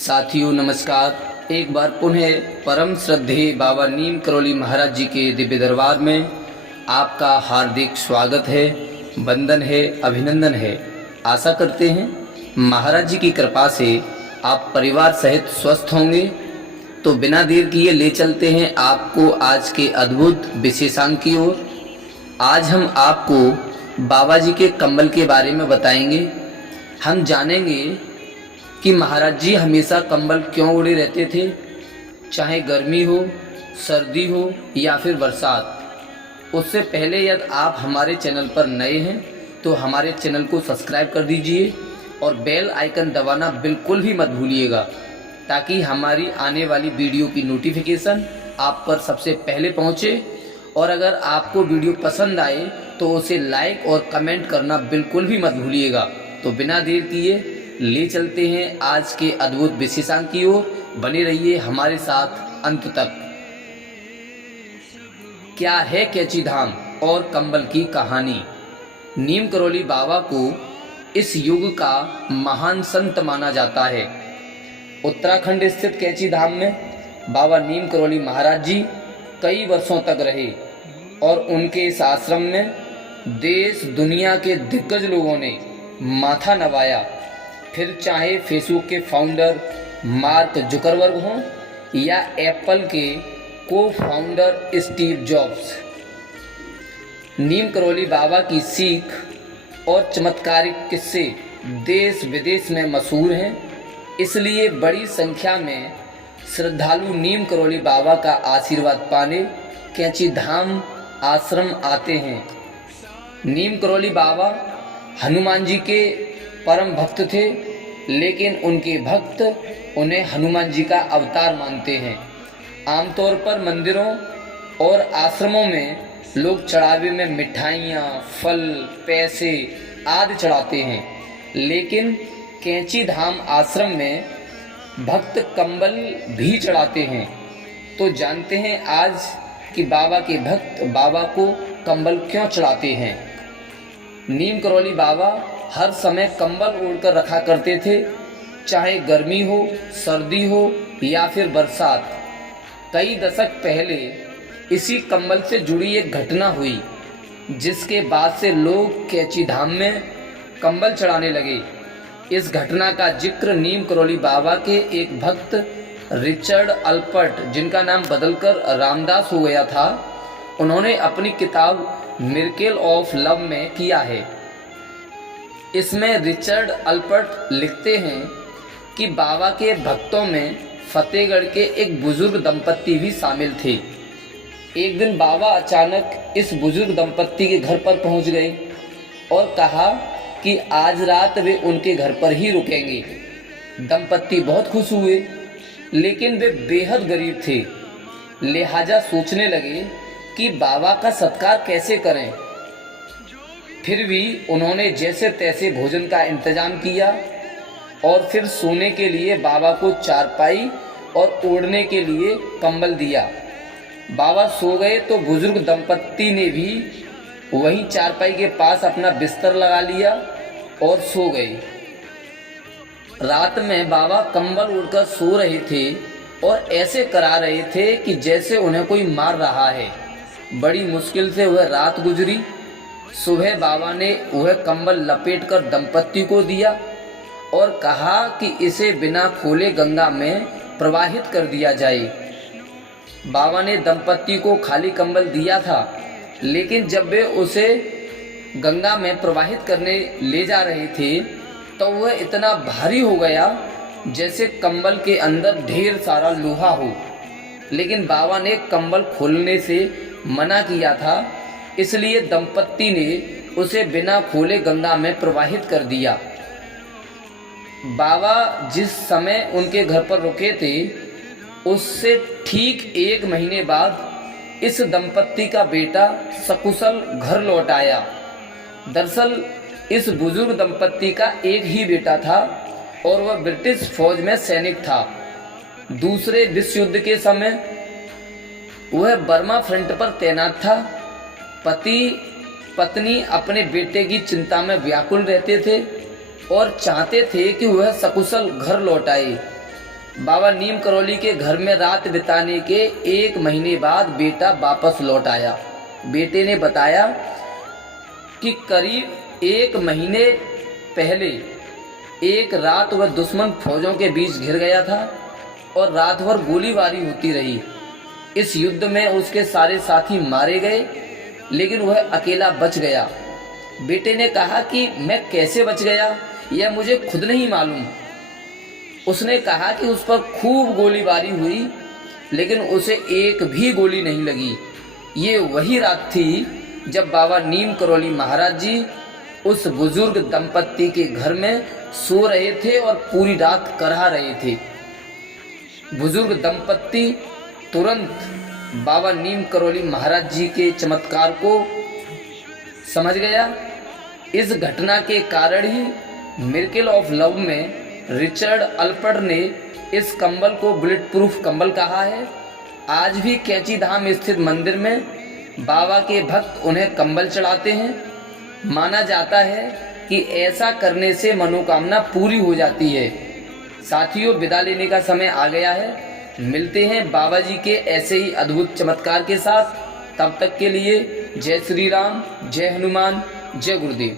साथियों नमस्कार। एक बार पुनः परम श्रद्धेय बाबा नीम करौली महाराज जी के दिव्य दरबार में आपका हार्दिक स्वागत है, वंदन है, अभिनंदन है। आशा करते हैं महाराज जी की कृपा से आप परिवार सहित स्वस्थ होंगे। तो बिना देर किए ले चलते हैं आपको आज के अद्भुत विशेषांक की ओर। आज हम आपको बाबा जी के कंबल के बारे में बताएंगे। हम जानेंगे कि महाराज जी हमेशा कंबल क्यों ओढ़े रहते थे, चाहे गर्मी हो, सर्दी हो या फिर बरसात। उससे पहले यदि आप हमारे चैनल पर नए हैं तो हमारे चैनल को सब्सक्राइब कर दीजिए और बेल आइकन दबाना बिल्कुल भी मत भूलिएगा, ताकि हमारी आने वाली वीडियो की नोटिफिकेशन आप पर सबसे पहले पहुंचे। और अगर आपको वीडियो पसंद आए तो उसे लाइक और कमेंट करना बिल्कुल भी मत भूलिएगा। तो बिना देर किए ले चलते हैं आज के अद्भुत विशेषांक की ओर। बने रहिए हमारे साथ अंत तक। क्या है कैची धाम और कंबल की कहानी। नीम करौली बाबा को इस युग का महान संत माना जाता है। उत्तराखंड स्थित कैची धाम में बाबा नीम करौली महाराज जी कई वर्षों तक रहे और उनके इस आश्रम में देश दुनिया के दिग्गज लोगों ने माथा नवाया। फिर चाहे फेसबुक के फाउंडर मार्क जुकरबर्ग हों या एप्पल के को फाउंडर स्टीव जॉब्स, नीम करौली बाबा की सीख और चमत्कारिक किस्से देश विदेश में मशहूर हैं। इसलिए बड़ी संख्या में श्रद्धालु नीम करौली बाबा का आशीर्वाद पाने कैची धाम आश्रम आते हैं। नीम करौली बाबा हनुमान जी के परम भक्त थे, लेकिन उनके भक्त उन्हें हनुमान जी का अवतार मानते हैं। आमतौर पर मंदिरों और आश्रमों में लोग चढ़ावे में मिठाइयाँ, फल, पैसे आदि चढ़ाते हैं, लेकिन कैची धाम आश्रम में भक्त कंबल भी चढ़ाते हैं। तो जानते हैं आज कि बाबा के भक्त बाबा को कंबल क्यों चढ़ाते हैं। नीम करौली बाबा हर समय कंबल ओढ़कर रखा करते थे, चाहे गर्मी हो, सर्दी हो या फिर बरसात। कई दशक पहले इसी कंबल से जुड़ी एक घटना हुई, जिसके बाद से लोग कैची धाम में कंबल चढ़ाने लगे। इस घटना का जिक्र नीम करौली बाबा के एक भक्त रिचर्ड अल्पर्ट, जिनका नाम बदलकर रामदास हो गया था, उन्होंने अपनी किताब मिरेकल ऑफ लव में किया है। इसमें रिचर्ड अल्पर्ट लिखते हैं कि बाबा के भक्तों में फतेहगढ़ के एक बुजुर्ग दंपत्ति भी शामिल थे। एक दिन बाबा अचानक इस बुजुर्ग दंपत्ति के घर पर पहुंच गए और कहा कि आज रात वे उनके घर पर ही रुकेंगे। दंपत्ति बहुत खुश हुए, लेकिन वे बेहद गरीब थे, लिहाजा सोचने लगे कि बाबा का सत्कार कैसे करें। फिर भी उन्होंने जैसे तैसे भोजन का इंतजाम किया और फिर सोने के लिए बाबा को चारपाई और ओढ़ने के लिए कंबल दिया। बाबा सो गए तो बुजुर्ग दंपत्ति ने भी वहीं चारपाई के पास अपना बिस्तर लगा लिया और सो गए। रात में बाबा कंबल ओढ़कर सो रहे थे और ऐसे करा रहे थे कि जैसे उन्हें कोई मार रहा है। बड़ी मुश्किल से वह रात गुजरी। सुबह बाबा ने वह कंबल लपेटकर दंपत्ति को दिया और कहा कि इसे बिना खोले गंगा में प्रवाहित कर दिया जाए। बाबा ने दंपत्ति को खाली कंबल दिया था, लेकिन जब वे उसे गंगा में प्रवाहित करने ले जा रहे थे तो वह इतना भारी हो गया जैसे कंबल के अंदर ढेर सारा लोहा हो। लेकिन बाबा ने कंबल खोलने से मना किया था, इसलिए दंपत्ति ने उसे बिना खोले गंगा में प्रवाहित कर दिया। बाबा जिस समय उनके घर पर रुके थे, उससे ठीक 1 महीने बाद इस दंपत्ति का बेटा सकुशल घर लौट आया। दरअसल इस बुजुर्ग दंपत्ति का एक ही बेटा था और वह ब्रिटिश फौज में सैनिक था। दूसरे विश्व युद्ध के समय वह बर्मा फ्रंट पर तैनात था। पति पत्नी अपने बेटे की चिंता में व्याकुल रहते थे और चाहते थे कि वह सकुशल घर लौट आए। बाबा नीम करौली के घर में रात बिताने के 1 महीने बाद बेटा वापस लौट आया। बेटे ने बताया कि करीब 1 महीने पहले एक रात वह दुश्मन फौजों के बीच घिर गया था और रात भर गोलीबारी होती रही। इस युद्ध में उसके सारे साथी मारे गए, लेकिन वह अकेला बच गया। बेटे ने कहा कि मैं कैसे बच गया यह मुझे खुद नहीं मालूम। उसने कहा कि उस पर खूब गोलीबारी हुई, लेकिन उसे एक भी गोली नहीं लगी। ये वही रात थी जब बाबा नीम करौली महाराज जी उस बुजुर्ग दंपत्ति के घर में सो रहे थे और पूरी रात करहा रहे थे। बुजुर्ग दंपत्ति तुरंत बाबा नीम करौली महाराज जी के चमत्कार को समझ गया। इस घटना के कारण ही मिरेकल ऑफ लव में रिचर्ड अल्पर्ट ने इस कंबल को बुलेट प्रूफ कंबल कहा है। आज भी कैंची धाम स्थित मंदिर में बाबा के भक्त उन्हें कंबल चढ़ाते हैं। माना जाता है कि ऐसा करने से मनोकामना पूरी हो जाती है। साथियों, विदा लेने का समय आ गया है। मिलते हैं बाबा जी के ऐसे ही अद्भुत चमत्कार के साथ। तब तक के लिए जय श्री राम, जय हनुमान, जय गुरुदेव।